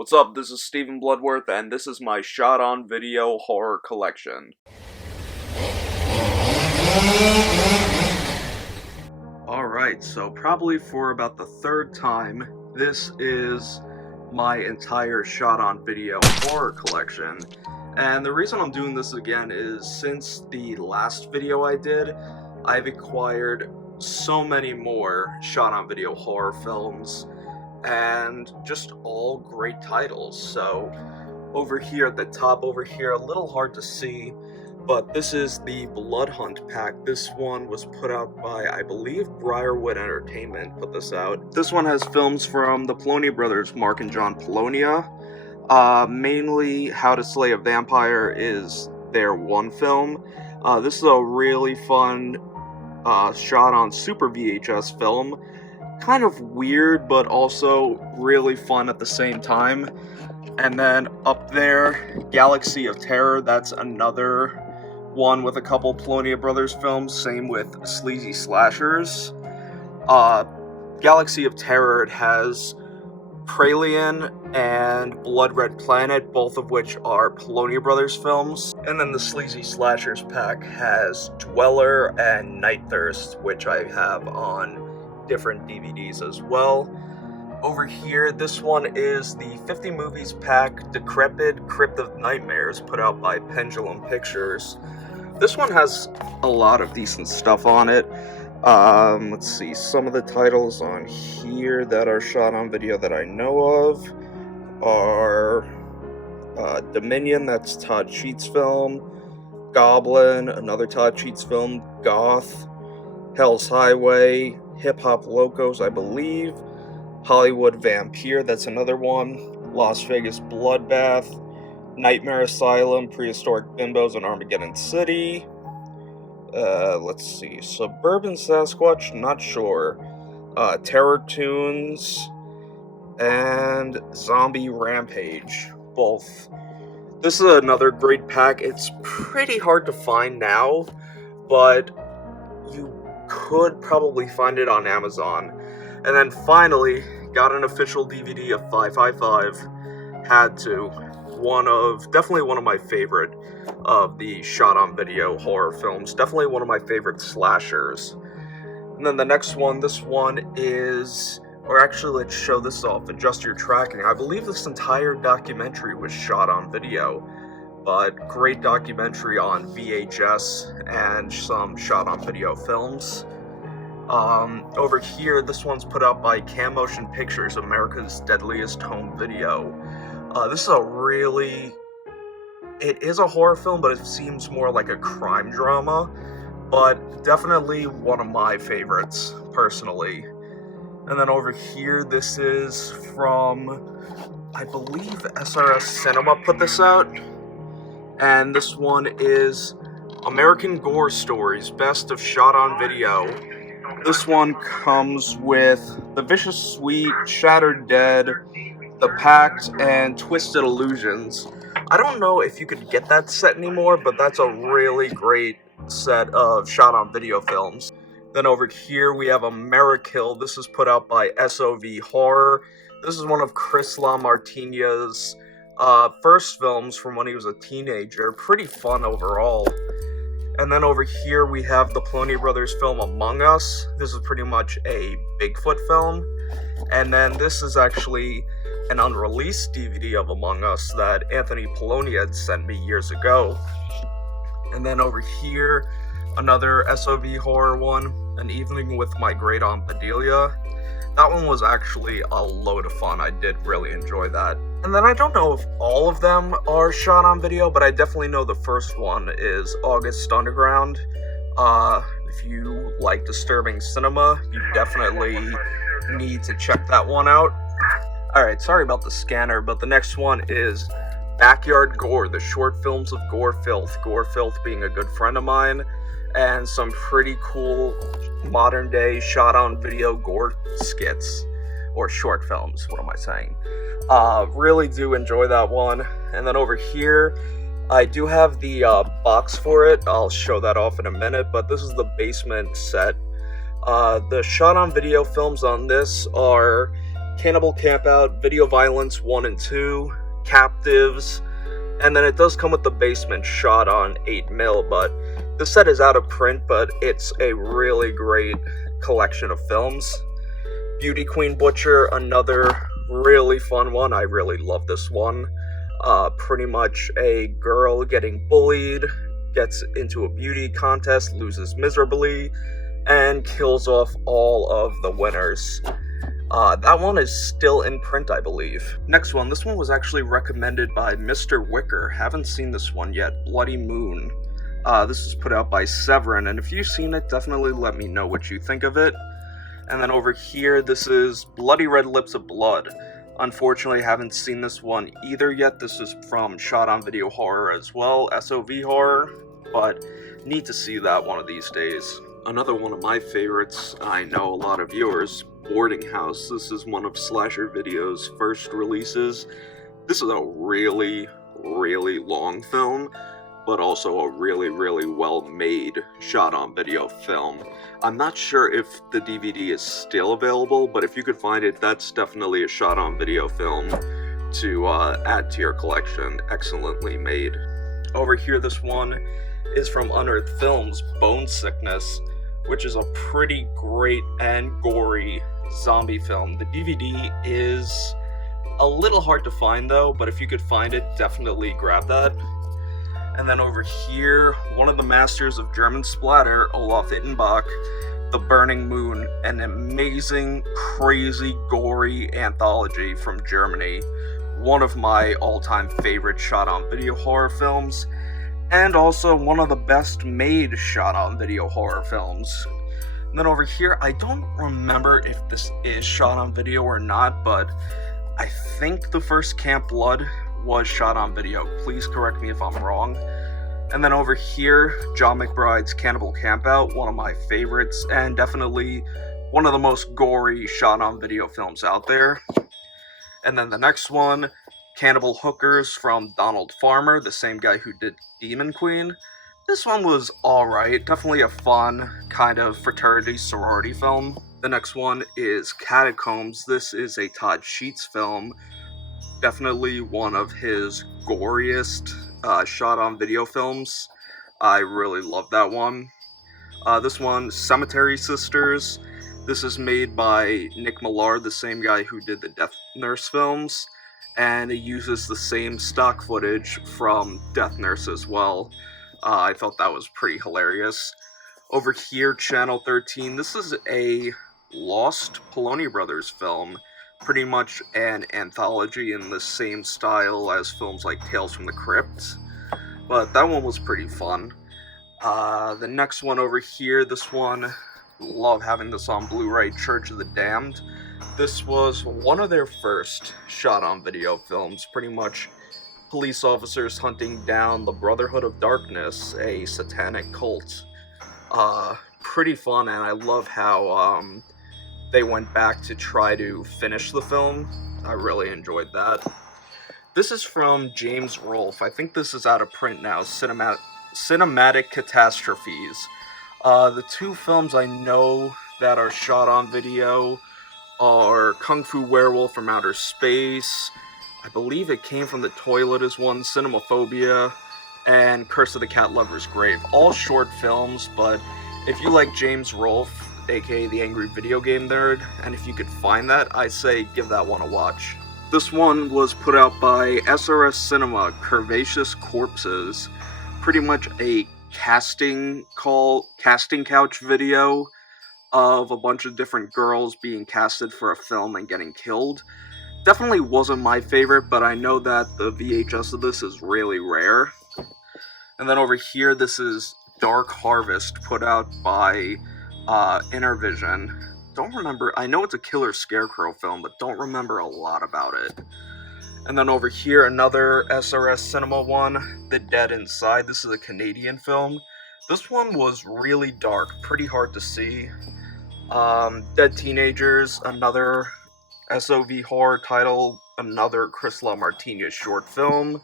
What's up, this is Stephen Bloodworth, and this is my shot-on-video horror collection. Alright, so probably for about the third time, this is my entire shot-on-video horror collection. And the reason I'm doing this again is since the last video I did, I've acquired so many more shot-on-video horror films, and just all great titles. So over here at the top over here, a little hard to see, but this is the Blood Hunt pack. This one was put out by, I believe, Briarwood Entertainment put this out. This one has films from the Polonia brothers, Mark and John Polonia. Mainly How to Slay a Vampire is their one film. This is a really fun shot on Super VHS film. Kind of weird, but also really fun at the same time. And then up there, Galaxy of Terror, that's another one with a couple Polonia Brothers films, same with Sleazy Slashers. Galaxy of Terror, it has Praelian and Blood Red Planet, both of which are Polonia Brothers films. And then the Sleazy Slashers pack has Dweller and Night Thirst, which I have on different DVDs as well. Over here, this one is the 50 Movies pack, Decrepit Crypt of Nightmares, put out by Pendulum Pictures. This one has a lot of decent stuff on it. Let's see, some of the titles on here that are shot on video that I know of are Dominion, that's Todd Sheets' film, Goblin, another Todd Sheets film, Goth, Hell's Highway, Hip Hop Locos, I believe, Hollywood Vampire, that's another one, Las Vegas Bloodbath, Nightmare Asylum, Prehistoric Bimbos, and Armageddon City. Let's see, Suburban Sasquatch, not sure, Terror Tunes, and Zombie Rampage, both. This is another great pack. It's pretty hard to find now, but you could probably find it on Amazon. And then finally, got an official DVD of 555. Had to. Definitely one of my favorite of the shot-on-video horror films. Definitely one of my favorite slashers. And then the next one, this one is, or actually let's show this off, adjust your tracking. I believe this entire documentary was shot on video, but great documentary on VHS and some shot on video films. Over here, this one's put out by Cam Motion Pictures, America's Deadliest Home Video. This is it is a horror film, but it seems more like a crime drama, but definitely one of my favorites, personally. And then over here, this is from, I believe SRS Cinema put this out, and this one is American Gore Stories, Best of Shot on Video. This one comes with The Vicious Sweet, Shattered Dead, The Pact, and Twisted Illusions. I don't know if you could get that set anymore, but that's a really great set of shot-on-video films. Then over here we have Amerikill. This is put out by SOV Horror. This is one of Chris LaMartina's first films from when he was a teenager. Pretty fun overall. And then over here we have the Polonia Brothers film Among Us. This is pretty much a Bigfoot film. And then this is actually an unreleased DVD of Among Us that Anthony Polonia had sent me years ago. And then over here, another SOV horror one, An Evening with My Great Aunt Bedelia. That one was actually a load of fun. I did really enjoy that. And then I don't know if all of them are shot on video, but I definitely know the first one is August Underground. If you like disturbing cinema, you definitely need to check that one out. Alright, sorry about the scanner, but the next one is Backyard Gore, the short films of Gore Filth. Gore Filth being a good friend of mine, and some pretty cool modern day shot on video gore skits, or short films, what am I saying? Really do enjoy that one. And then over here, I do have the box for it. I'll show that off in a minute, but this is the Basement set. The shot on video films on this are Cannibal Campout, Video Violence 1 and 2, Captives, and then it does come with the Basement shot on 8mm, but the set is out of print, but it's a really great collection of films. Beauty Queen Butcher, another really fun one. I really love this one. Pretty much a girl getting bullied, gets into a beauty contest, loses miserably, and kills off all of the winners. That one is still in print, I believe. Next one, this one was actually recommended by Mr. Wicker. Haven't seen this one yet, Bloody Moon. This is put out by Severin, and if you've seen it, definitely let me know what you think of it. And then over here, this is Bloody Red Lips of Blood. Unfortunately, I haven't seen this one either yet. This is from Shot on Video Horror as well, SOV Horror, but need to see that one of these days. Another one of my favorites, I know a lot of yours, Boarding House. This is one of Slasher Video's first releases. This is a really, really long film, but also a really, really well-made shot-on-video film. I'm not sure if the DVD is still available, but if you could find it, that's definitely a shot-on-video film to add to your collection. Excellently made. Over here, this one is from Unearthed Films, Bone Sickness, which is a pretty great and gory zombie film. The DVD is a little hard to find though, but if you could find it, definitely grab that. And then over here, one of the masters of German splatter, Olaf Ittenbach, The Burning Moon, an amazing, crazy, gory anthology from Germany. One of my all-time favorite shot-on-video horror films, and also one of the best made shot-on-video horror films. And then over here, I don't remember if this is shot-on-video or not, but I think the first Camp Blood was shot-on-video. Please correct me if I'm wrong. And then over here, John McBride's Cannibal Campout, one of my favorites, and definitely one of the most gory shot-on-video films out there. And then the next one, Cannibal Hookers from Donald Farmer, the same guy who did Demon Queen. This one was alright, definitely a fun kind of fraternity sorority film. The next one is Catacombs. This is a Todd Sheets film, definitely one of his goriest shot-on-video films. I really love that one. This one, Cemetery Sisters. This is made by Nick Millard, the same guy who did the Death Nurse films, and it uses the same stock footage from Death Nurse as well. I thought that was pretty hilarious. Over here, Channel 13, this is a Lost Poloni Brothers film, pretty much an anthology in the same style as films like Tales from the Crypt, but that one was pretty fun. The next one over here, this one, love having this on Blu-ray, Church of the Damned. This was one of their first shot-on-video films, pretty much police officers hunting down the Brotherhood of Darkness, a satanic cult. Pretty fun, and I love how they went back to try to finish the film. I really enjoyed that. This is from James Rolfe. I think this is out of print now, Cinematic Catastrophes. The two films I know that are shot on video are Kung Fu Werewolf from Outer Space, I believe It Came from the Toilet is one, Cinemaphobia, and Curse of the Cat Lover's Grave. All short films, but if you like James Rolfe, aka the Angry Video Game Nerd, and if you could find that, I say give that one a watch. This one was put out by SRS Cinema, Curvaceous Corpses. Pretty much a casting couch video of a bunch of different girls being casted for a film and getting killed. Definitely wasn't my favorite, but I know that the VHS of this is really rare. And then over here, this is Dark Harvest, put out by Intervision. Don't remember, I know it's a Killer Scarecrow film, but don't remember a lot about it. And then over here, another SRS Cinema one, The Dead Inside. This is a Canadian film. This one was really dark, pretty hard to see. Dead Teenagers, another SOV horror title, another Chris LaMartine short film.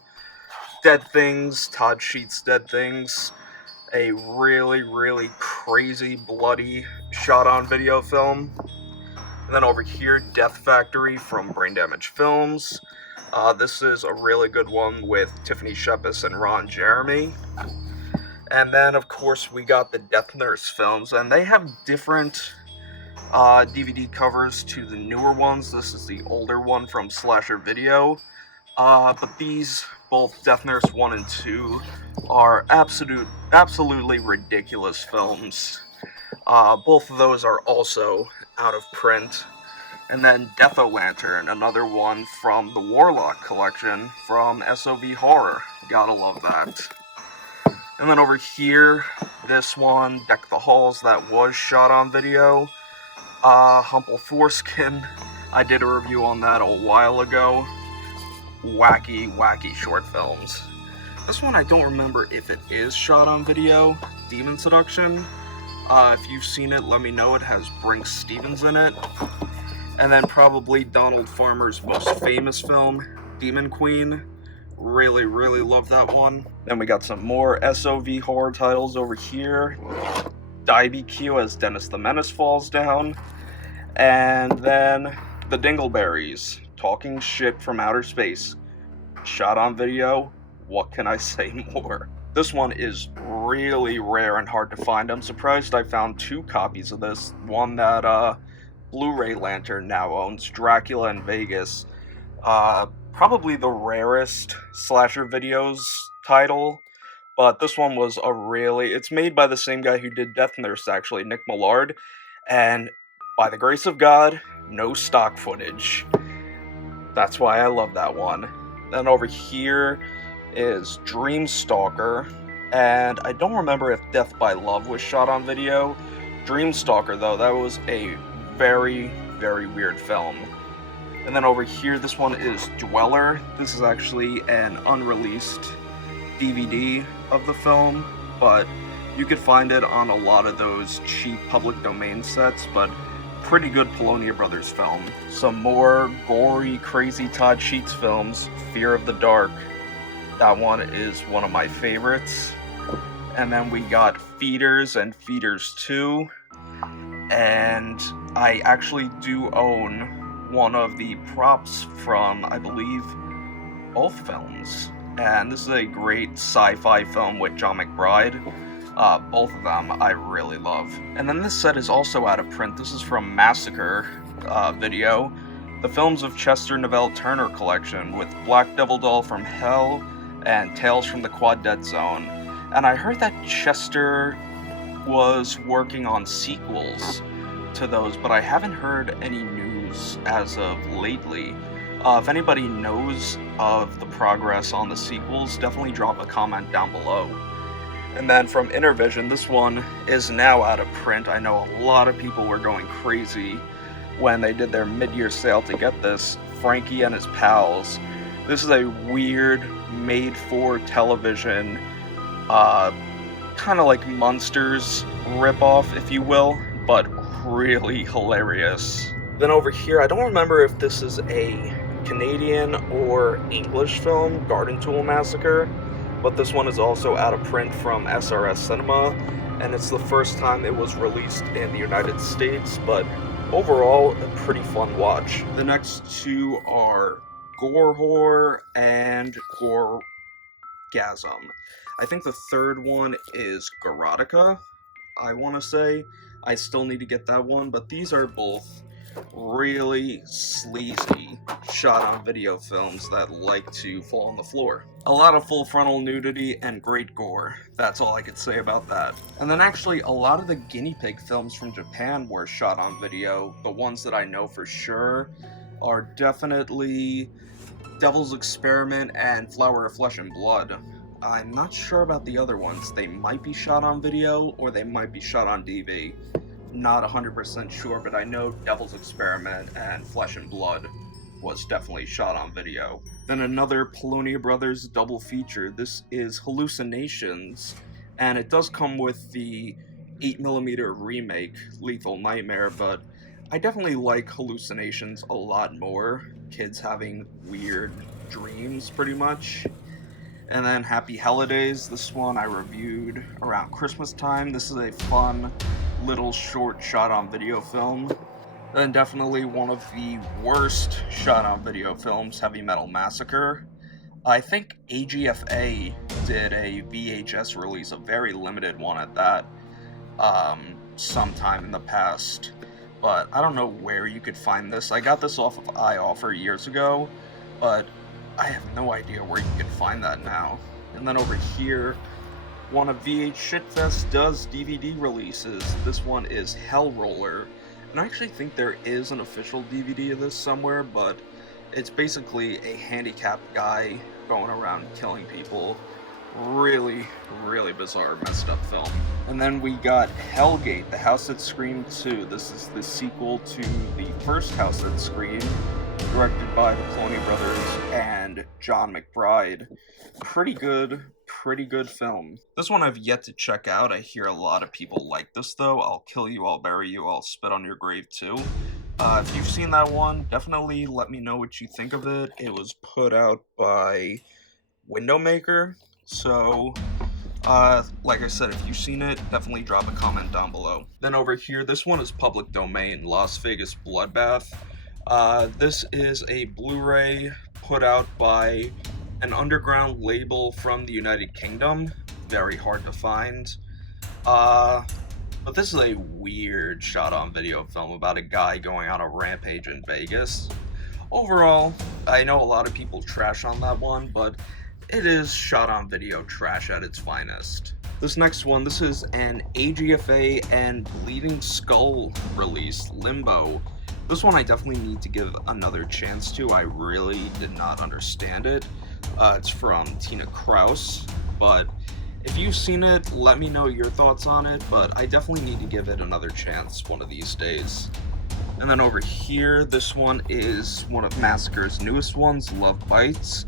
Dead Things, Todd Sheets' Dead Things, a really, really crazy, bloody shot-on video film. And then over here, Death Factory from Brain Damage Films. This is a really good one with Tiffany Shepis and Ron Jeremy. And then, of course, we got the Death Nurse films, and they have different DVD covers to the newer ones. This is the older one from Slasher Video. But these, both Death Nurse 1 and 2, are absolutely ridiculous films. Both of those are also out of print. And then Death-O-Lantern, another one from the Warlock collection from SOV Horror. Gotta love that. And then over here, this one, Deck the Halls, that was shot on video. Humble Foreskin, I did a review on that a while ago. Wacky short films. This one I don't remember if it is shot on video. Demon Seduction. If you've seen it, let me know. It has Brinks Stevens in it. And then probably Donald Farmer's most famous film, Demon Queen. Really love that one. Then we got some more SOV horror titles over here. DBQ as Dennis the Menace falls down. And then The Dingleberries, Talking Shit from Outer Space. Shot on video. What can I say more? This one is really rare and hard to find. I'm surprised I found 2 copies of this. One that Blu-Ray Lantern now owns, Dracula in Vegas. Probably the rarest slasher videos title, but this one was it's made by the same guy who did Death Nurse, actually, Nick Millard, and by the grace of God, no stock footage. That's why I love that one. Then over here is Dreamstalker, and I don't remember if Death by Love was shot on video. Dreamstalker, though, that was a very weird film. And then over here, this one is Dweller. This is actually an unreleased DVD of the film, but you could find it on a lot of those cheap public domain sets, but pretty good Polonia Brothers film. Some more gory, crazy Todd Sheets films. Fear of the Dark. That one is one of my favorites. And then we got Feeders and Feeders 2. And I actually do own one of the props from, I believe, both films. And this is a great sci-fi film with John McBride. Both of them I really love. And then this set is also out of print. This is from Massacre Video. The Films of Chester Novell Turner collection with Black Devil Doll from Hell and Tales from the Quad Dead Zone. And I heard that Chester was working on sequels to those, but I haven't heard any news as of lately. If anybody knows of the progress on the sequels, definitely drop a comment down below. And then from Intervision, this one is now out of print. I know a lot of people were going crazy when they did their mid-year sale to get this. Frankie and His Pals. This is a weird, made-for-television, kind of like Munsters ripoff, if you will, but really hilarious. Then over here, I don't remember if this is a Canadian or English film, Garden Tool Massacre, but this one is also out of print from SRS Cinema, and it's the first time it was released in the United States, but overall, a pretty fun watch. The next 2 are Gore Horror and Goregasm. I think the third one is Garotica, I want to say. I still need to get that one, but these are both really sleazy shot-on-video films that like to fall on the floor. A lot of full-frontal nudity and great gore. That's all I could say about that. And then actually, a lot of the guinea pig films from Japan were shot on video. The ones that I know for sure are definitely Devil's Experiment and Flower of Flesh and Blood. I'm not sure about the other ones. They might be shot on video, or they might be shot on DV. Not 100% sure, but I know Devil's Experiment and Flesh and Blood was definitely shot on video. Then another Polonia Brothers double feature. This is Hallucinations, and it does come with the 8mm remake, Lethal Nightmare, but I definitely like Hallucinations a lot more. Kids having weird dreams, pretty much. And then Happy Holidays, this one I reviewed around Christmas time. This is a fun little short shot on video film Then definitely one of the worst shot-on-video films, Heavy Metal Massacre. I think AGFA did a VHS release, a very limited one at that, sometime in the past. But I don't know where you could find this. I got this off of iOffer years ago, but I have no idea where you can find that now. And then over here, one of VH Shitfest does DVD releases. This one is Hell Roller. And I actually think there is an official DVD of this somewhere, but it's basically a handicapped guy going around killing people. Really, really bizarre, messed up film. And then we got Hellgate, The House That Screamed 2. This is the sequel to the first House That Screamed, directed by the Clooney brothers and John McBride. Pretty good film. This one I've yet to check out. I hear a lot of people like this though. I'll Kill You, I'll Bury You, I'll Spit on Your Grave too. If you've seen that one, definitely let me know what you think of it. It was put out by Windowmaker, so like I said, if you've seen it, definitely drop a comment down below. Then over here, this one is public domain, Las Vegas Bloodbath. This is a Blu-ray put out by an underground label from the United Kingdom. Very hard to find. But this is a weird shot-on-video film about a guy going on a rampage in Vegas. Overall, I know a lot of people trash on that one, but it is shot-on-video trash at its finest. This next one, this is an AGFA and Bleeding Skull release, Limbo. This one I definitely need to give another chance to. I really did not understand it. It's from Tina Kraus, but if you've seen it, let me know your thoughts on it, but I definitely need to give it another chance one of these days. And then over here, this one is one of Massacre's newest ones, Love Bites.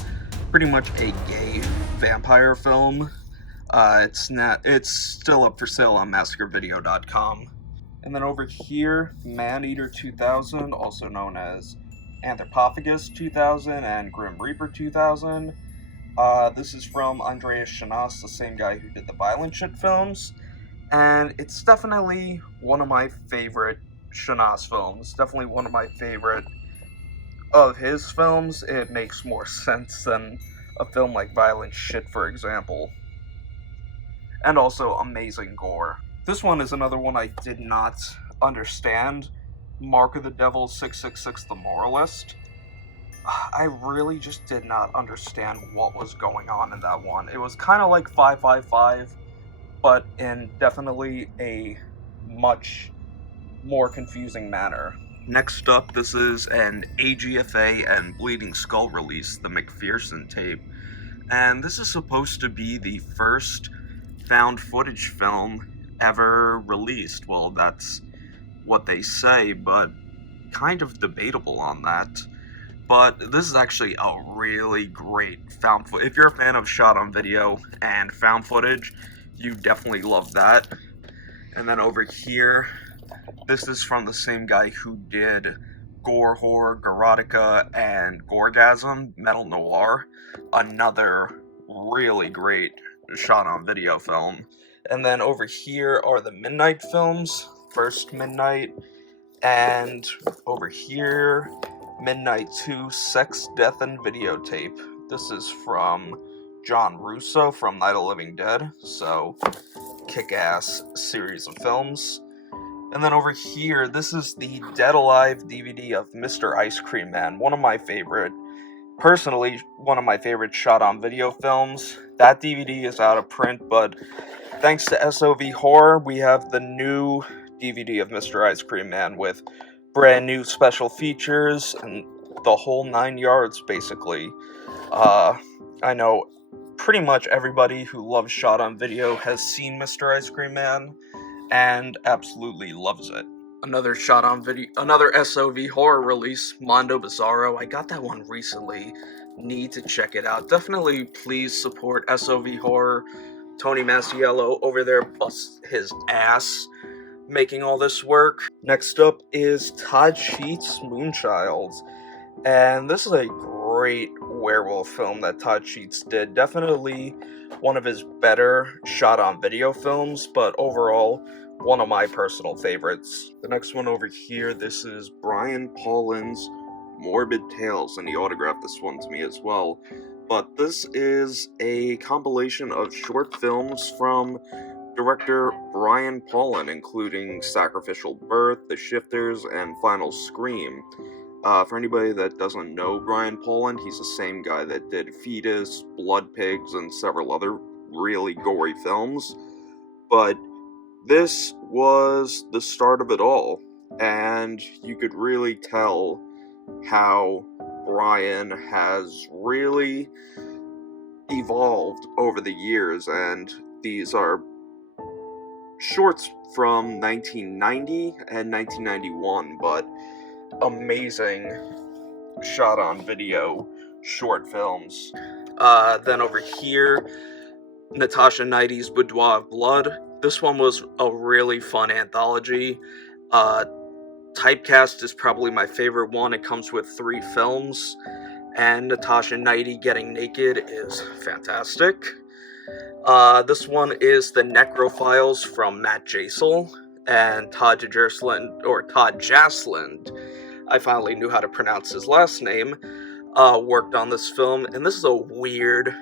Pretty much a gay vampire film. It's still up for sale on massacrevideo.com. And then over here, Maneater 2000, also known as Anthropophagus 2000 and Grim Reaper 2000. This is from Andreas Shanas, the same guy who did the Violent Shit films. And it's definitely one of my favorite Shanas films. Definitely one of my favorite of his films. It makes more sense than a film like Violent Shit, for example. And also amazing gore. This one is another one I did not understand. Mark of the Devil 666 The Moralist. I really just did not understand what was going on in that one. It was kind of like 555, but in definitely a much more confusing manner. Next up, this is an AGFA and Bleeding Skull release, the McPherson tape. And this is supposed to be the first found footage film ever released. Well, that's what they say, but kind of debatable on that. But this is actually a really great found footage. If you're a fan of shot on video and found footage, you definitely love that. And then over here, this is from the same guy who did Gore Horror, Garotica, and Gorgasm, Metal Noir. Another really great shot on video film. And then over here are the Midnight films. First Midnight, and over here, Midnight 2, Sex, Death, and Videotape. This is from John Russo from Night of the Living Dead, so kick-ass series of films. And then over here, this is the Dead Alive DVD of Mr. Ice Cream Man, personally, one of my favorite shot-on-video films. That DVD is out of print, but thanks to SOV Horror, we have the new DVD of Mr. Ice Cream Man with brand new special features and the whole 9 yards, basically. I know pretty much everybody who loves shot on video has seen Mr. Ice Cream Man and absolutely loves it. Another shot on video, another SOV horror release, Mondo Bizarro. I got that one recently. Need to check it out. Definitely please support SOV Horror. Tony Masiello over there busts his ass making all this work. Next up is Todd Sheets' Moonchild. And this is a great werewolf film that Todd Sheets did. Definitely one of his better shot-on-video films, but overall, one of my personal favorites. The next one over here, this is Brian Paulin's Morbid Tales, and he autographed this one to me as well. But this is a compilation of short films from director Brian Paulin, including Sacrificial Birth, The Shifters, and Final Scream. For anybody that doesn't know Brian Paulin, he's the same guy that did Fetus, Blood Pigs, and several other really gory films. But this was the start of it all, and you could really tell how Brian has really evolved over the years, and these are shorts from 1990 and 1991, but amazing shot on video short films. Then over here, Natasha Knighty's Boudoir of Blood. This one was a really fun anthology. Typecast is probably my favorite one. It comes with 3 films, and Natasha Knighty getting naked is fantastic. This one is The Necrophiles from Matt Jasel and Todd Jasland. I finally knew how to pronounce his last name. Worked on this film, and this is a weird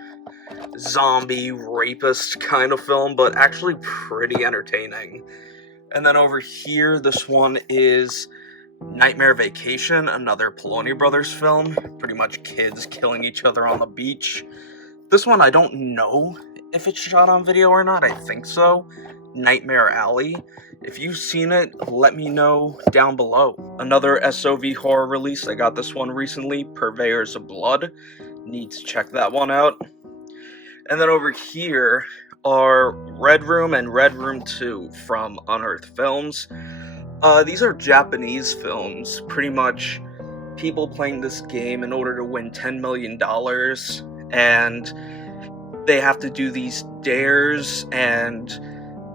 zombie rapist kind of film, but actually pretty entertaining. And then over here, this one is Nightmare Vacation, another Poloni Brothers film. Pretty much kids killing each other on the beach. This one, I don't know if it's shot on video or not. I think so. Nightmare Alley. If you've seen it, let me know down below. Another SOV horror release. I got this one recently, Purveyors of Blood. Need to check that one out. And then over here are Red Room and Red Room 2 from Unearthed Films. These are Japanese films, pretty much people playing this game in order to win $10 million, and they have to do these dares, and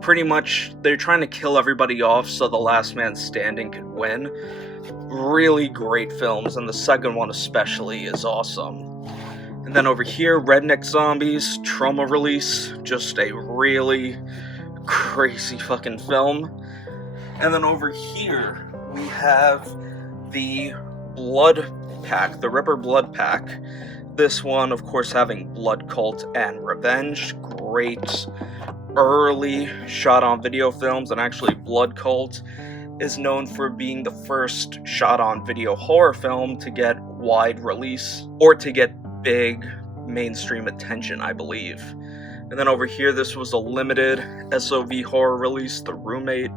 pretty much they're trying to kill everybody off so the last man standing could win. Really great films, and the second one especially is awesome. And then over here, Redneck Zombies, Trauma Release, just a really crazy fucking film. And then over here, we have the Blood Pack, the Ripper Blood Pack. This one, of course, having Blood Cult and Revenge. Great early shot-on-video films, and actually Blood Cult is known for being the first shot-on-video horror film to get wide release, or to get big mainstream attention, I believe. And then over here, this was a limited SOV horror release, The Roommate.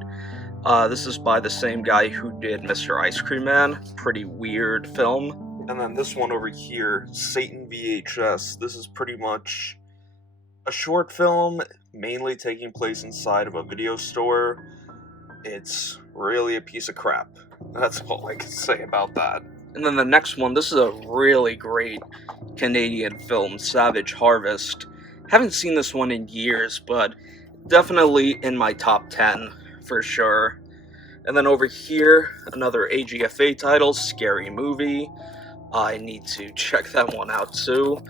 This is by the same guy who did Mr. Ice Cream Man. Pretty weird film. And then this one over here, Satan VHS. This is pretty much a short film, mainly taking place inside of a video store. It's really a piece of crap. That's all I can say about that. And then the next one, this is a really great Canadian film, Savage Harvest. Haven't seen this one in years, but definitely in my top 10 for sure. And then over here, another AGFA title, Scary Movie. I need to check that one out too.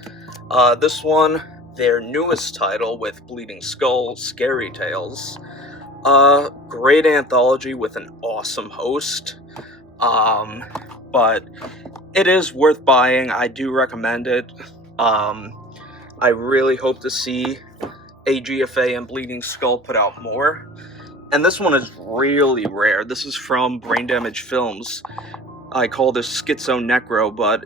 This one, their newest title with Bleeding Skull, Scary Tales. Great anthology with an awesome host. But it is worth buying. I do recommend it. I really hope to see AGFA and Bleeding Skull put out more. And this one is really rare. This is from Brain Damage Films. I call this Schizo Necro, but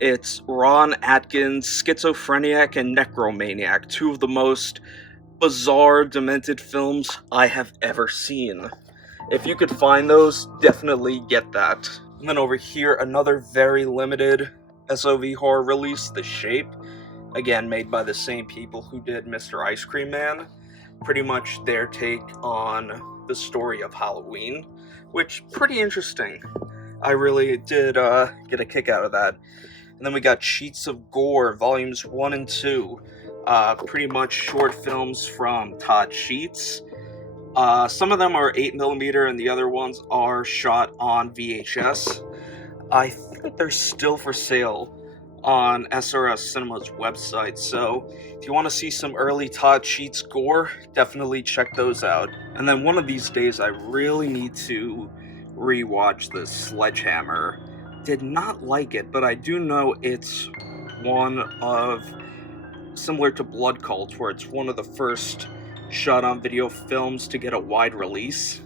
it's Ron Atkins, Schizophreniac, and Necromaniac, 2 of the most bizarre, demented films I have ever seen. If you could find those, definitely get that. And then over here, another very limited SOV horror release, The Shape. Again, made by the same people who did Mr. Ice Cream Man. Pretty much their take on the story of Halloween, which, pretty interesting. I really did get a kick out of that. And then we got Sheets of Gore, Volumes 1 and 2. Pretty much short films from Todd Sheets. Some of them are 8mm, and the other ones are shot on VHS. I think they're still for sale on SRS Cinema's website, so if you want to see some early Todd Sheets gore, definitely check those out. And then one of these days I really need to rewatch this Sledgehammer. Did not like it, but I do know it's one of, similar to Blood Cult, where it's one of the first shot-on-video films to get a wide release,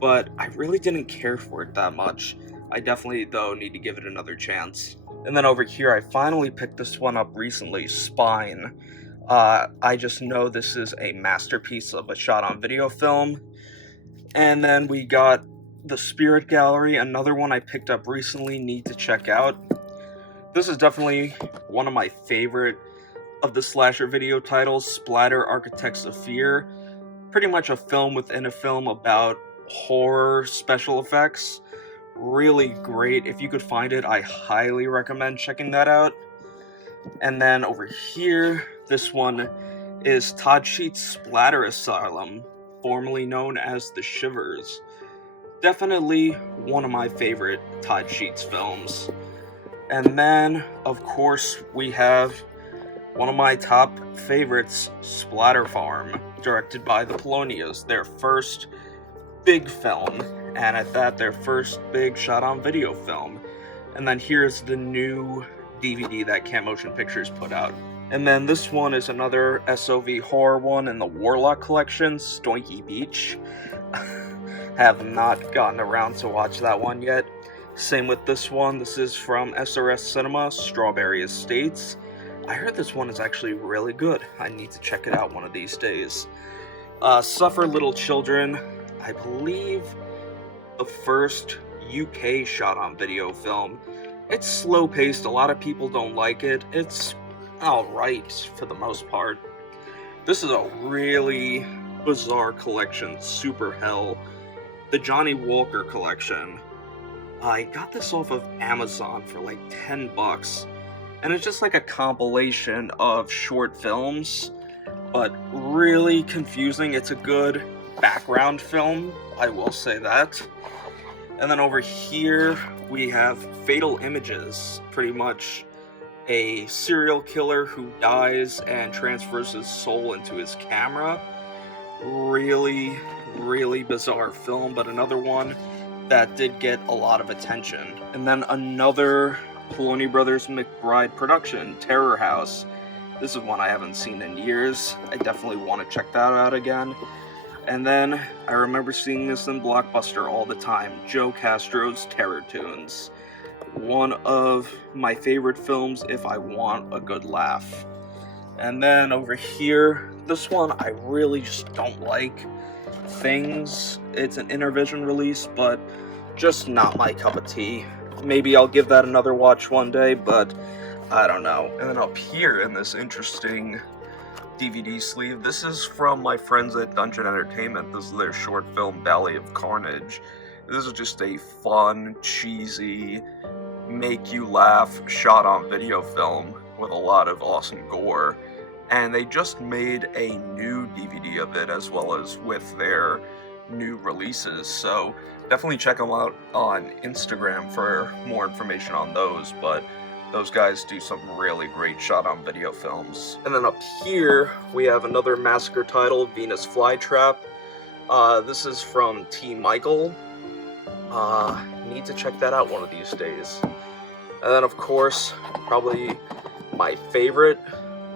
but I really didn't care for it that much. I definitely, though, need to give it another chance. And then over here, I finally picked this one up recently, Spine. I just know this is a masterpiece of a shot-on-video film. And then we got The Spirit Gallery, another one I picked up recently, need to check out. This is definitely one of my favorite of the slasher video titles, Splatter Architects of Fear. Pretty much a film within a film about horror special effects. Really great. If you could find it, I highly recommend checking that out. And then over here, this one is Todd Sheets' Splatter Asylum, formerly known as The Shivers. Definitely one of my favorite Todd Sheets films. And then, of course, we have one of my top favorites, Splatter Farm, directed by the Polonias, their first big film, and at that, their first big shot-on-video film. And then here's the new DVD that Camp Motion Pictures put out. And then this one is another SOV horror one in the Warlock collection, Stoinky Beach. Have not gotten around to watch that one yet. Same with this one. This is from SRS Cinema, Strawberry Estates. I heard this one is actually really good. I need to check it out one of these days. Suffer Little Children, I believe the first UK shot-on-video film. It's slow-paced, a lot of people don't like it. It's alright for the most part. This is a really bizarre collection, Super Hell. The Johnny Walker collection. I got this off of Amazon for like $10, and it's just like a compilation of short films, but really confusing. It's a good background film, I will say that. And then over here we have Fatal Images, pretty much a serial killer who dies and transfers his soul into his camera. Really, really bizarre film, but another one that did get a lot of attention. And then another Poloni Brothers McBride production, Terror House. This is one I haven't seen in years. I definitely want to check that out again. And then I remember seeing this in Blockbuster all the time, Joe Castro's Terror Tunes. One of my favorite films if I want a good laugh. And then over here, this one I really just don't like. Things. It's an Intervision release, but just not my cup of tea. Maybe I'll give that another watch one day, but I don't know. And then up here in this interesting DVD sleeve, this is from my friends at Dungeon Entertainment. This is their short film, Valley of Carnage. This is just a fun, cheesy, make you laugh, shot-on-video film with a lot of awesome gore. And they just made a new DVD of it, as well as with their new releases, so definitely check them out on Instagram for more information on those, but those guys do some really great shot-on-video films. And then up here, we have another Massacre title, Venus Flytrap. This is from T. Michael. Need to check that out one of these days. And then, of course, probably my favorite,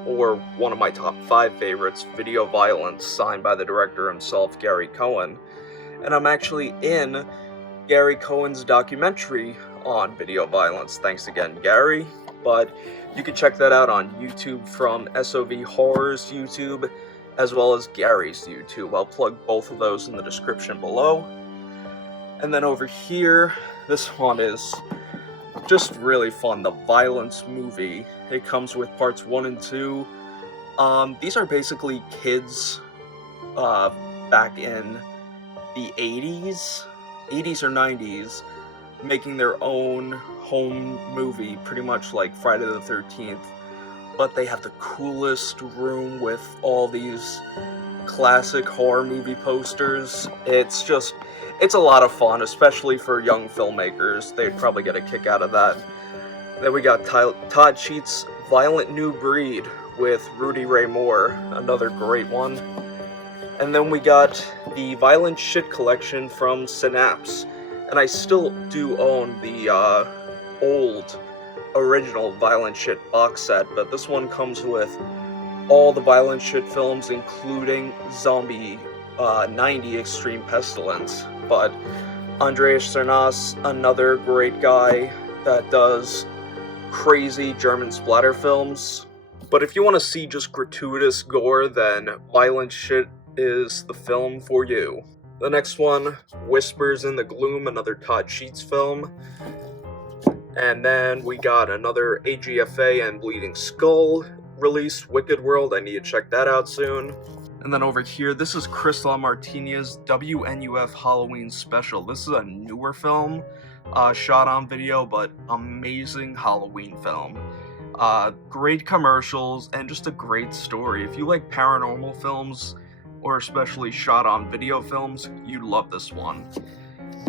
or one of my top 5 favorites, Video Violence, signed by the director himself, Gary Cohen. And I'm actually in Gary Cohen's documentary on video violence. Thanks again, Gary. But you can check that out on YouTube from SOV Horror's YouTube, as well as Gary's YouTube. I'll plug both of those in the description below. And then over here, this one is just really fun, the Violence movie. It comes with parts 1 and 2. These are basically kids back in the 80s or 90s, making their own home movie, pretty much like Friday the 13th, but they have the coolest room with all these classic horror movie posters. It's a lot of fun, especially for young filmmakers. They'd probably get a kick out of that. Then we got Todd Sheets' Violent New Breed with Rudy Ray Moore, another great one. And then we got the Violent Shit collection from Synapse. And I still do own the old original Violent Shit box set, but this one comes with all the Violent Shit films, including Zombie 90 Extreme Pestilence. But Andreas Cernas, another great guy that does crazy German splatter films. But if you want to see just gratuitous gore, then Violent Shit is the film for you. The next one, Whispers in the Gloom, another Todd Sheets film. And then we got another AGFA and Bleeding Skull released, Wicked World. I need to check that out soon. And then over here, this is Chris LaMartina's WNUF Halloween Special. This is a newer film, shot on video, but amazing Halloween film. Great commercials, and just a great story. If you like paranormal films, or especially shot on video films, you'd love this one.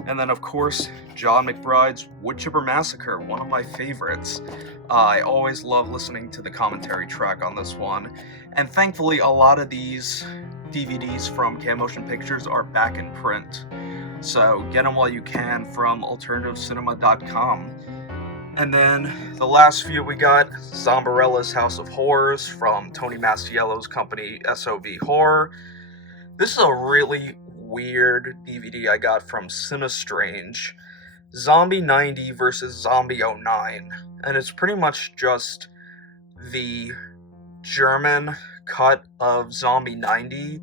And then, of course, John McBride's Wood Chipper Massacre, one of my favorites. I always love listening to the commentary track on this one. And thankfully, a lot of these DVDs from Cam Motion Pictures are back in print. So get them while you can from alternativecinema.com. And then the last few we got, Zombarella's House of Horrors from Tony Masiello's company SOV Horror. This is a really weird DVD I got from CineStrange. Zombie 90 versus Zombie 09. And it's pretty much just the German cut of Zombie 90,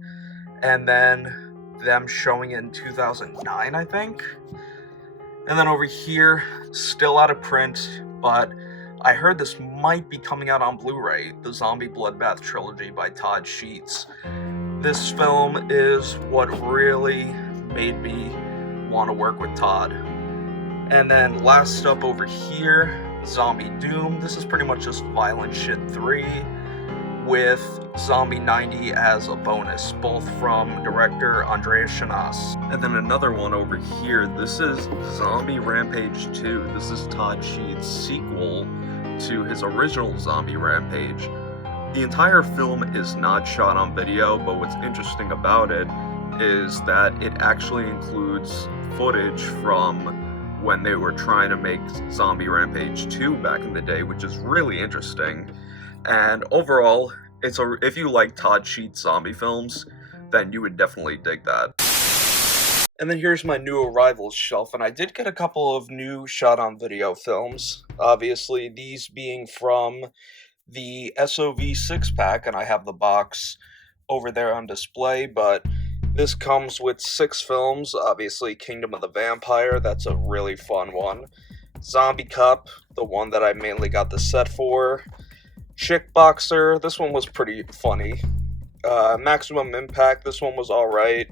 and then them showing it in 2009, I think. And then over here, still out of print, but I heard this might be coming out on Blu-ray, the Zombie Bloodbath Trilogy by Todd Sheets. This film is what really made me want to work with Todd. And then last up over here, Zombie Doom. This is pretty much just Violent Shit 3 with Zombie 90 as a bonus, both from director Andreas Cernas. And then another one over here, this is Zombie Rampage 2. This is Todd Sheets' sequel to his original Zombie Rampage. The entire film is not shot on video, but what's interesting about it is that it actually includes footage from when they were trying to make Zombie Rampage 2 back in the day, which is really interesting. And overall, if you like Todd Sheets zombie films, then you would definitely dig that. And then here's my new arrivals shelf, and I did get a couple of new shot-on-video films. Obviously, these being from the SOV 6-pack, and I have the box over there on display, but this comes with 6 films. Obviously, Kingdom of the Vampire, that's a really fun one. Zombie Cup, the one that I mainly got the set for. Chick Boxer, this one was pretty funny. Maximum Impact, this one was alright.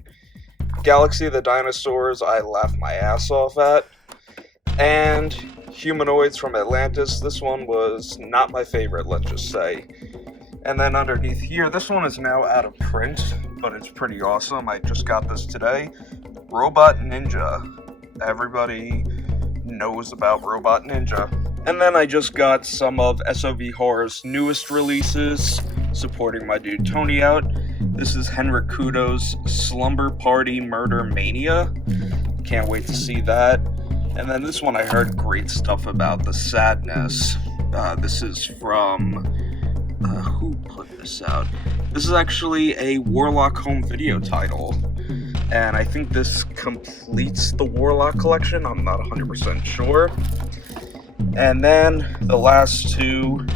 Galaxy of the Dinosaurs, I laughed my ass off at. And Humanoids from Atlantis, this one was not my favorite, let's just say. And then underneath here, this one is now out of print, but it's pretty awesome. I just got this today. Robot Ninja. Everybody knows about Robot Ninja. And then I just got some of SOV Horror's newest releases, supporting my dude Tony out. This is Henrik Kudo's Slumber Party Murder Mania. Can't wait to see that. And then this one I heard great stuff about, The Sadness. This is from... who put this out? This is actually a Warlock home video title. And I think this completes the Warlock collection. I'm not 100% sure. And then the last two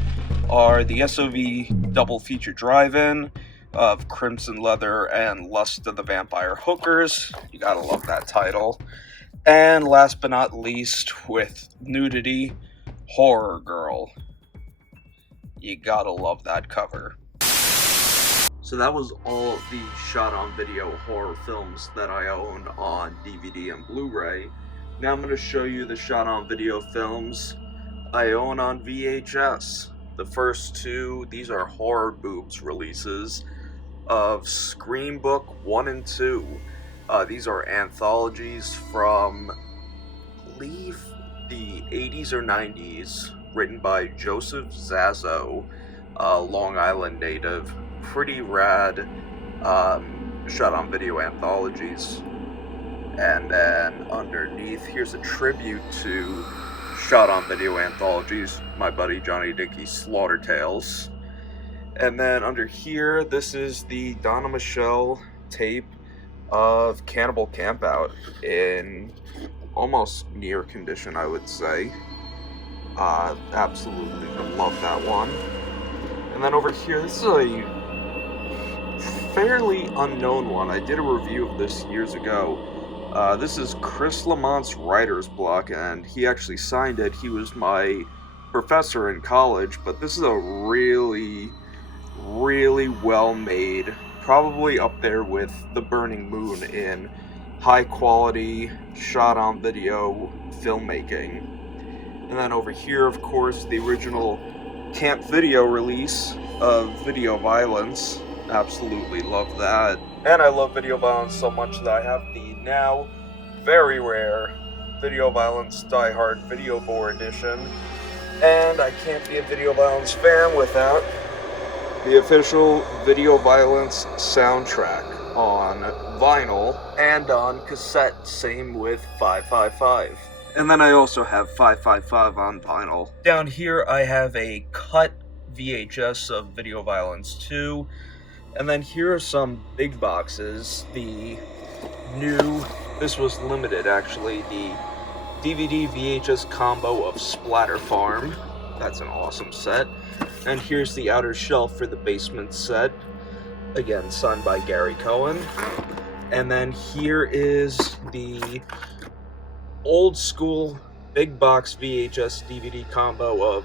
are the SOV double feature drive-in of Crimson Leather and Lust of the Vampire Hookers. You gotta love that title. And last but not least, with nudity, Horror Girl. You gotta love that cover. So that was all the shot-on-video horror films that I own on DVD and Blu-ray. Now I'm going to show you the shot-on-video films I own on VHS. The first two, these are Horror Boobs releases of Scream Book 1 and 2. These are anthologies from, I believe, the 80s or 90s, written by Joseph Zazzo, a Long Island native. Pretty rad, shot on video anthologies. And then underneath, here's a tribute to shot on video anthologies, my buddy Johnny Dickey's Slaughter Tales. And then under here, this is the Donna Michelle tape of Cannibal Campout in almost near condition, I would say. Absolutely love that one. And then over here, this is a fairly unknown one. I did a review of this years ago. This is Chris Lamont's writer's block, and he actually signed it. He was my professor in college, but this is a really well made, probably up there with The Burning Moon in high quality shot on video filmmaking. And then over here, of course, the original Camp Video release of Video Violence. Absolutely love that. And I love Video Violence so much that I have the now very rare Video Violence Die Hard Video Bore edition. And I can't be a Video Violence fan without the official Video Violence soundtrack on vinyl and on cassette, same with 555. And then I also have 555 on vinyl. Down here I have a cut VHS of Video Violence 2, and then here are some big boxes. The new, this was limited actually, the DVD VHS combo of Splatter Farm. That's an awesome set. And here's the outer shelf for the Basement set, again signed by Gary Cohen. And then here is the old school big box VHS DVD combo of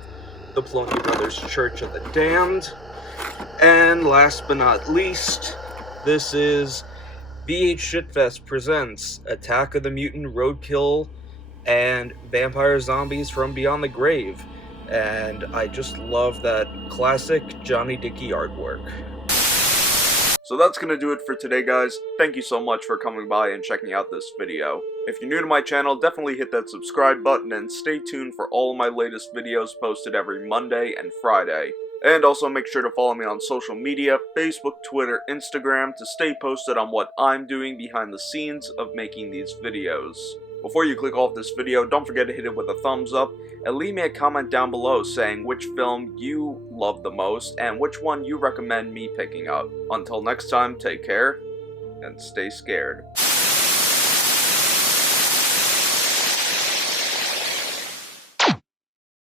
the Polonius Brothers Church of the Damned. And last but not least, this is VH Shitfest presents Attack of the Mutant Roadkill and Vampire Zombies from Beyond the Grave. And I just love that classic Johnny Dickey artwork. So that's going to do it for today, guys. Thank you so much for coming by and checking out this video. If you're new to my channel, definitely hit that subscribe button and stay tuned for all of my latest videos posted every Monday and Friday. And also make sure to follow me on social media, Facebook, Twitter, Instagram, to stay posted on what I'm doing behind the scenes of making these videos. Before you click off this video, don't forget to hit it with a thumbs up, and leave me a comment down below saying which film you love the most, and which one you recommend me picking up. Until next time, take care, and stay scared.